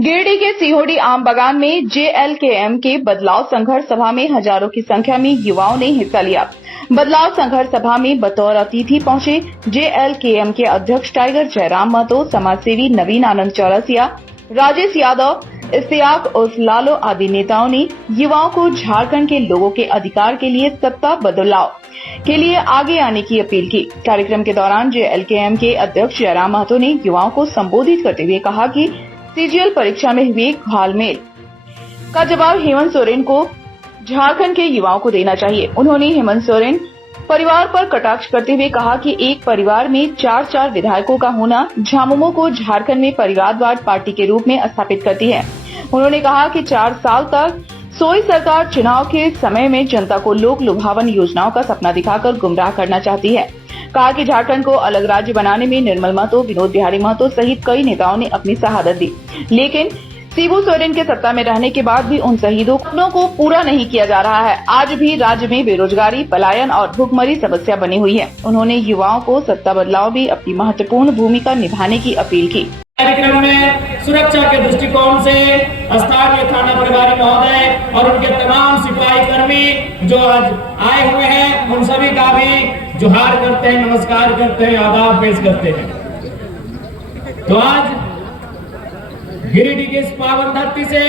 गिरिडीह के सिहोड़ी आम बागान में जेएलकेएम के बदलाव संघर्ष सभा में हजारों की संख्या में युवाओं ने हिस्सा लिया। बदलाव संघर्ष सभा में बतौर अतिथि पहुंचे जेएलकेएम के अध्यक्ष टाइगर जयराम महतो, समाजसेवी नवीन आनंद चौरसिया, राजेश यादव, इश्तियाक उर्फ लालो आदि नेताओं ने युवाओं को झारखंड के लोगों के अधिकार के लिए सत्ता बदलाव के लिए आगे आने की अपील की। कार्यक्रम के दौरान जेएलकेएम के अध्यक्ष जयराम महतो ने युवाओं को संबोधित करते हुए कहा कि सीजीएल परीक्षा में हुए घालमेल का जवाब हेमंत सोरेन को झारखंड के युवाओं को देना चाहिए। उन्होंने हेमंत सोरेन परिवार पर कटाक्ष करते हुए कहा कि एक परिवार में 4 विधायकों का होना झामुमो को झारखंड में परिवारवाद पार्टी के रूप में स्थापित करती है। उन्होंने कहा कि 4 साल तक सोई सरकार चुनाव के समय में जनता को लोक लुभावन योजनाओं का सपना दिखाकर गुमराह करना चाहती है। कहा कि झारखंड को अलग राज्य बनाने में निर्मल महतो, विनोद बिहारी महतो सहित कई नेताओं ने अपनी शहादत दी, लेकिन शिबू सोरेन के सत्ता में रहने के बाद भी उन शहीदों को पूरा नहीं किया जा रहा है। आज भी राज्य में बेरोजगारी, पलायन और भूखमरी समस्या बनी हुई है। उन्होंने युवाओं को सत्ता बदलाव में अपनी महत्वपूर्ण भूमिका निभाने की अपील की। कार्यक्रम में सुरक्षा के दृष्टिकोण से स्थानीय थाना प्रभारी महोदय और उनके तमाम सिपाही कर्मी जो आज आए हुए हैं, उन सभी का भी जोहार करते हैं, नमस्कार करते हैं, आदाब पेश करते हैं। तो आज गिरिडीह की इस पावन धरती से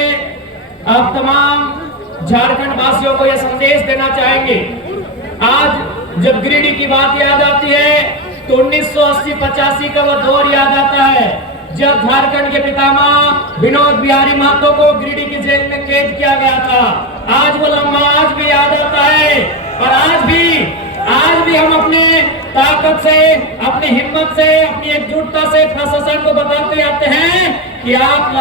आप तमाम झारखंड वासियों को यह संदेश देना चाहेंगे। आज जब गिरिडीह की बात याद आती है तो 1980-85 का वो दौर याद आता है जब झारखंड के पितामह विनोद बिहारी महतो को गिरिडीह की जेल में कैद किया गया था। आज वो लम्हा आज भी याद आता है और आज भी हम अपने ताकत से, अपनी हिम्मत से, अपनी एकजुटता से प्रशासन को बताते आते हैं कि आप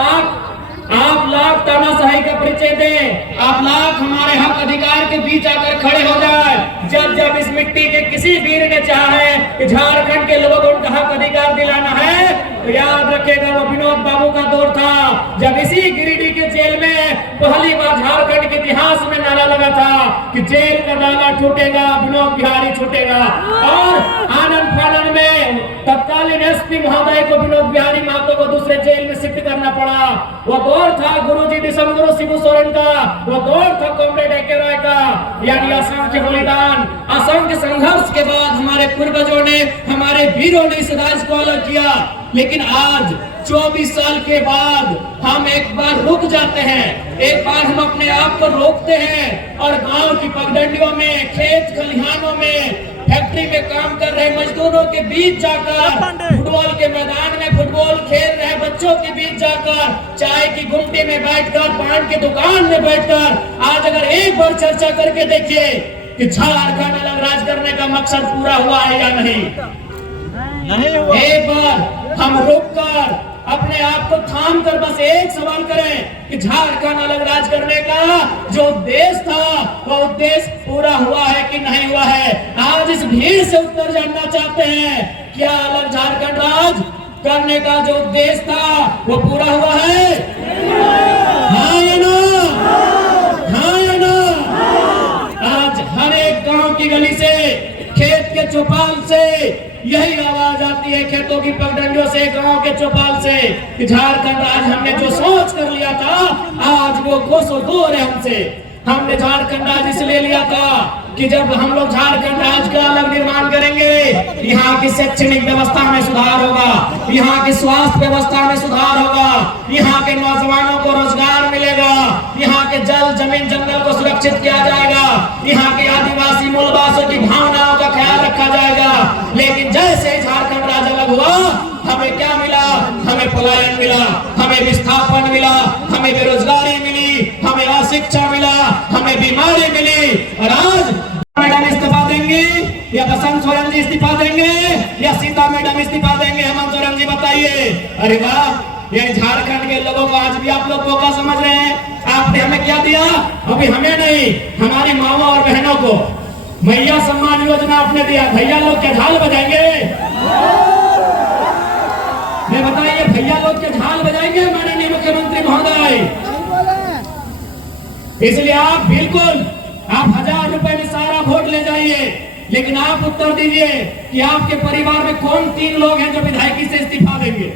लाख तानाशाही का परिचय दें, आप लाख हमारे हक अधिकार के बीच आकर खड़े हो जाए। जब इस मिट्टी के किसी वीर ने चाहा है कि झारखंड के लोगों को उनका हक अधिकार दिलाना है, तो याद रखेगा वो विनोद बाबू का दौर था जब इसी गिरिडीह के जेल में पहली बार झारखंड के इतिहास में नारा लगा था कि जेल का ताला टूटेगा, विनोद बिहारी छूटेगा। और आनंद फानन में तत्कालीन एसपी महोदय को विनोद बिहारी महतो को दूसरे जेल में शिफ्ट करना पड़ा। वो दौर था गुरुजी दिसंबर शिबू सोरेन का, वो दौर था कॉमरेड एके रॉय का, यानी असंख्य बलिदान, असंख्य संघर्ष के बाद हमारे पूर्वजों ने, हमारे वीरों ने इस राज्य को अलग किया। लेकिन आज 24 साल के बाद हम एक बार रुक जाते हैं, एक बार हम अपने आप को रोकते हैं और गांव की पगडंडियों में, खेत खलिहानों में, फैक्ट्री में काम कर रहे मजदूरों के बीच जाकर, फुटबॉल के मैदान में फुटबॉल खेल रहे बच्चों के बीच जाकर, चाय की गुमटी में बैठकर, पान की दुकान में बैठकर आज अगर एक बार चर्चा करके देखिए कि झारखंड अलग राज करने का मकसद पूरा हुआ है या नहीं हुआ। एक बार हम रुककर अपने आप को थाम कर बस एक सवाल करें कि झारखंड अलग राज करने का जो उद्देश्य था वो उद्देश्य पूरा हुआ है कि नहीं हुआ है। आज इस भीड़ से उत्तर जानना चाहते हैं, क्या अलग झारखंड राज करने का जो उद्देश्य था वो पूरा हुआ है? हाँ या ना? हाँ या ना? आज हर एक गांव की गली से, खेत के चौपाल से यही आवाज आती है, खेतों की पगडंडियों से, गांव के चौपाल से, कि झारखंड राज हमने जो सोच कर लिया था आज वो कोसों दूर है हमसे। हमने झारखंड राज इसलिए लिया था कि जब हम लोग झारखंड राज का अलग निर्माण करेंगे, यहाँ की शैक्षणिक व्यवस्था में सुधार होगा, यहाँ की स्वास्थ्य व्यवस्था में सुधार होगा, यहाँ के नौजवानों को रोजगार मिलेगा, यहाँ के जल जमीन जंगल को सुरक्षित किया जाएगा, यहाँ के आदिवासी मूलवासियों की भावनाओं का ख्याल रखा जाएगा। लेकिन जैसे झारखंड राज अलग हुआ, हमें क्या मिला? हमें पलायन मिला, हमें विस्थापन मिला, हमें बेरोजगारी मिली, हमें अशिक्षा मिला, हमें बीमारी मिली। और आज मैडम इस्तीफा देंगे या बसंत सोरेन जी इस्तीफा देंगे या सीता मैडम इस्तीफा देंगे? हेमंत सोरेन जी बताइए। अरे वाह, ये झारखंड के लोगों को आज भी आप लोग को क्या समझ रहे हैं? आपने हमें क्या दिया? अभी हमें नहीं, हमारी माओ और बहनों को मैया सम्मान योजना आपने दिया। भैया लोग क्या झाल बजाएंगे? मैं बताइए, भैया लोग के झाल बजाएंगे माननीय मुख्यमंत्री महोदय? इसलिए आप बिल्कुल 1000 रुपए में सारा वोट ले जाइए, लेकिन आप उत्तर दीजिए कि आपके परिवार में कौन 3 लोग हैं जो विधायकी से इस्तीफा देंगे?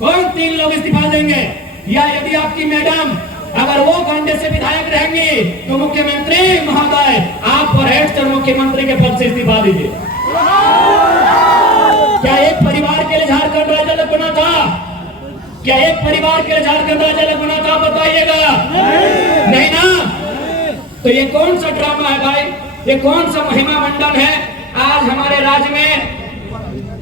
कौन 3 लोग इस्तीफा देंगे? या यदि आपकी मैडम अगर वो गंडे से विधायक रहेंगी तो मुख्यमंत्री महोदय आप पर हेड मुख्यमंत्री के पद से इस्तीफा दीजिए। क्या एक परिवार के लिए झारखंड राज्य अलग बना था? क्या एक परिवार के लिए झारखंड राज्य अलग बना था? बताइएगा। नहीं ना। तो ये कौन सा ड्रामा है भाई? ये कौन सा महिमा मंडन है? आज हमारे राज्य में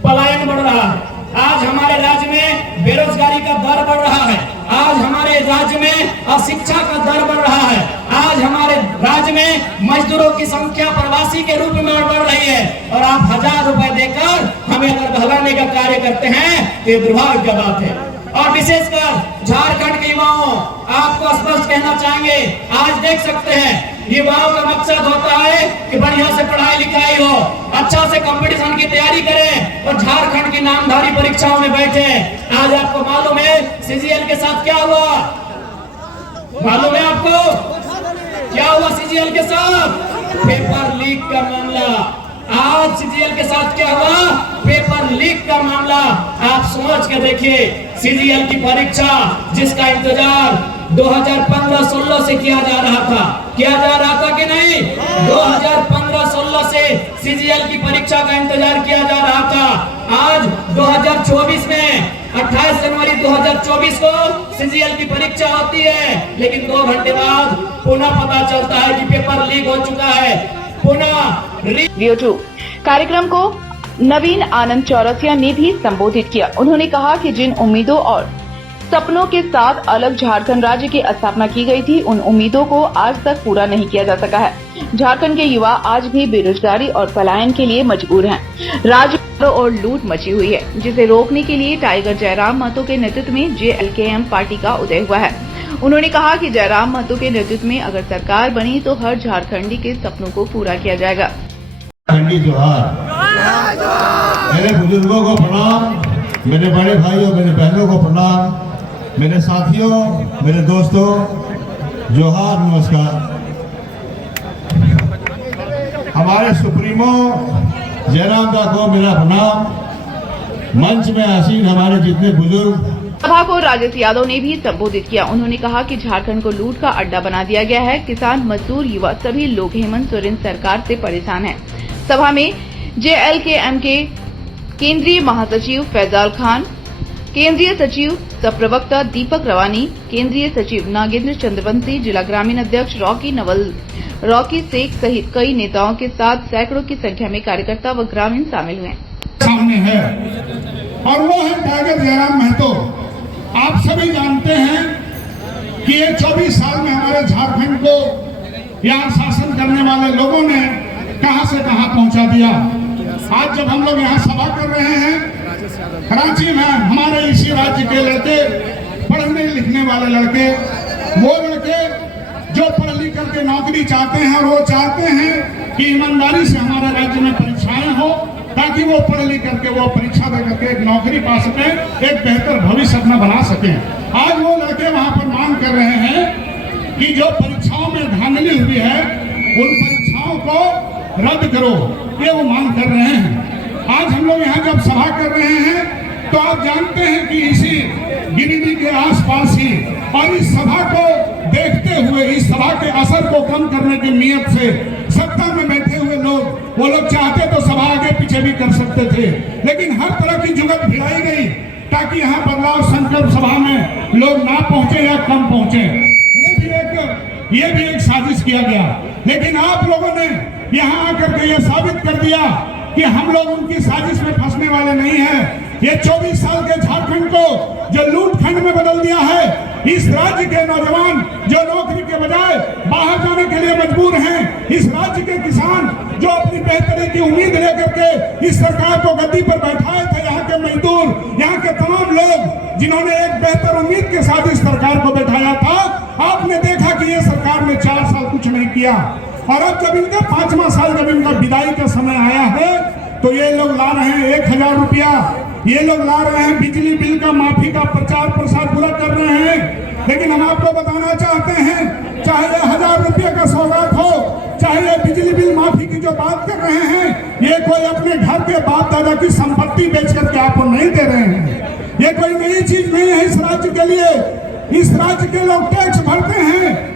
पलायन बढ़ रहा है, आज हमारे राज्य में बेरोजगारी का दर बढ़ रहा है, आज हमारे राज्य में अशिक्षा का दर बढ़ रहा है, आज हमारे राज्य में मजदूरों की संख्या प्रवासी के रूप में बढ़ रही है, और आप 1000 रुपए देकर हमें अगर बहलाने का कार्य करते हैं तो ये दुर्भाग्य की बात है। और विशेषकर झारखंड के युवाओं, आपको स्पष्ट कहना चाहेंगे, आज देख सकते हैं युवाओं का मकसद होता है कि बढ़िया से पढ़ाई लिखाई हो, अच्छा से कंपटीशन की तैयारी करें और झारखंड की नामधारी परीक्षाओं में बैठे। आज आपको मालूम है सीजीएल के साथ क्या हुआ? मालूम है आपको क्या हुआ सीजीएल के साथ? पेपर लीक का मामला। आज सीजीएल के साथ क्या हुआ? पेपर लीक का मामला। आप सोच के देखिए, सीजीएल की परीक्षा जिसका इंतजार 2015-16 से किया जा रहा था कि नहीं? 2015-16 से सीजीएल की परीक्षा का इंतजार किया जा रहा था। आज 2024 में 28 जनवरी 2024 को सीजीएल की परीक्षा होती है, लेकिन 2 घंटे बाद पुनः पता चलता है कि पेपर लीक हो चुका है। पुनः कार्यक्रम को नवीन आनंद चौरसिया ने भी संबोधित किया। उन्होंने कहा कि जिन उम्मीदों और सपनों के साथ अलग झारखंड राज्य की स्थापना की गई थी, उन उम्मीदों को आज तक पूरा नहीं किया जा सका है। झारखंड के युवा आज भी बेरोजगारी और पलायन के लिए मजबूर हैं। राज्य और लूट मची हुई है, जिसे रोकने के लिए टाइगर जयराम महतो के नेतृत्व में JLKM पार्टी का उदय हुआ है। उन्होंने कहा कि जयराम महतो के नेतृत्व में अगर सरकार बनी तो हर झारखंडी के सपनों को पूरा किया जाएगा। मेरे बुजुर्गों को प्रणाम, मेरे बड़े भाइयों, मेरे बहनों को प्रणाम, मेरे साथियों, मेरे दोस्तों, जोहार, नमस्कार। हमारे सुप्रीमो जयराम दा को मेरा प्रणाम। मंच में आसीन हमारे जितने बुजुर्ग। सभा को राजेश यादव ने भी संबोधित किया। उन्होंने कहा कि झारखंड को लूट का अड्डा बना दिया गया है। किसान, मजदूर, युवा सभी लोग हेमंत सोरेन सरकार से परेशान हैं। सभा में JLKM के केंद्रीय महासचिव फैजाल खान, केंद्रीय सचिव सह प्रवक्ता दीपक रवानी, केंद्रीय सचिव नागेंद्र चंद्रवंशी, जिला ग्रामीण अध्यक्ष रॉकी शेख सहित कई नेताओं के साथ सैकड़ों की संख्या में कार्यकर्ता व ग्रामीण शामिल हुए। सामने है और वो है टाइगर जयराम महतो। आप सभी जानते हैं कि ये 24 साल में हमारे झारखंड को यहाँ शासन करने वाले लोगों ने कहां से कहां पहुंचा दिया। आज जब हम लोग यहाँ सभा कर रहे हैं, रांची में हमारे इसी राज्य के लड़के, पढ़ने लिखने वाले लड़के, वो लड़के जो पढ़ लिख करके नौकरी चाहते हैं, और वो चाहते हैं कि ईमानदारी से हमारे राज्य में परीक्षाएं हो, ताकि वो पढ़ लिख करके वो परीक्षा दे करके एक नौकरी पा सके, एक बेहतर भविष्य अपना बना सके। आज वो लड़के वहां पर मांग कर रहे हैं कि जो परीक्षाओं में धांधली हुई है, उन परीक्षाओं को रद्द करो, ये वो मांग कर रहे हैं। आज हम लोग यहाँ जब सभा कर रहे हैं तो आप जानते हैं कि इसी गिरिडीह के आसपास ही, और इस सभा को देखते हुए, इस सभा के असर को कम करने की नीयत से सत्ता में बैठे हुए लोग, वो लोग चाहते तो सभा आगे पीछे भी कर सकते थे, लेकिन हर तरह की जुगत भिड़ाई गई ताकि यहाँ बदलाव संकल्प सभा में लोग ना पहुंचे या कम पहुंचे। ये भी एक साजिश किया गया, लेकिन आप लोगों ने यहाँ आकर के ये साबित कर दिया कि हम लोग उनकी साजिश में फंसने वाले नहीं हैं। ये 24 साल के झारखंड को जो लूटखंड में बदल दिया है, इस राज्य के नौजवान जो नौकरी के बजाय बाहर जाने के लिए मजबूर हैं, इस राज्य के किसान जो अपनी बेहतरी की उम्मीद लेकर के इस सरकार को गद्दी पर बैठाए थे, यहाँ के मजदूर, यहाँ के तमाम लोग जिन्होंने एक बेहतर उम्मीद के साथ इस सरकार को बैठाया था, आपने देखा कि ये सरकार ने 4 साल कुछ नहीं किया। और अब जब इनका 5वां साल जब इनका विदाई का समय आया है, तो ये लोग ला रहे हैं 1000 रुपया, ये लोग ला रहे हैं बिजली बिल का माफी का प्रचार प्रसार पूरा कर रहे हैं। लेकिन हम आपको बताना चाहते हैं, चाहे ये 1000 रुपये का सौगात हो, चाहे ये बिजली बिल माफी की जो बात कर रहे हैं, ये कोई अपने घर के बाप दादा की संपत्ति बेच करके आपको नहीं दे रहे हैं। ये कोई नई चीज नहीं है इस राज्य के लिए। इस राज्य के लोग टैक्स भरते हैं,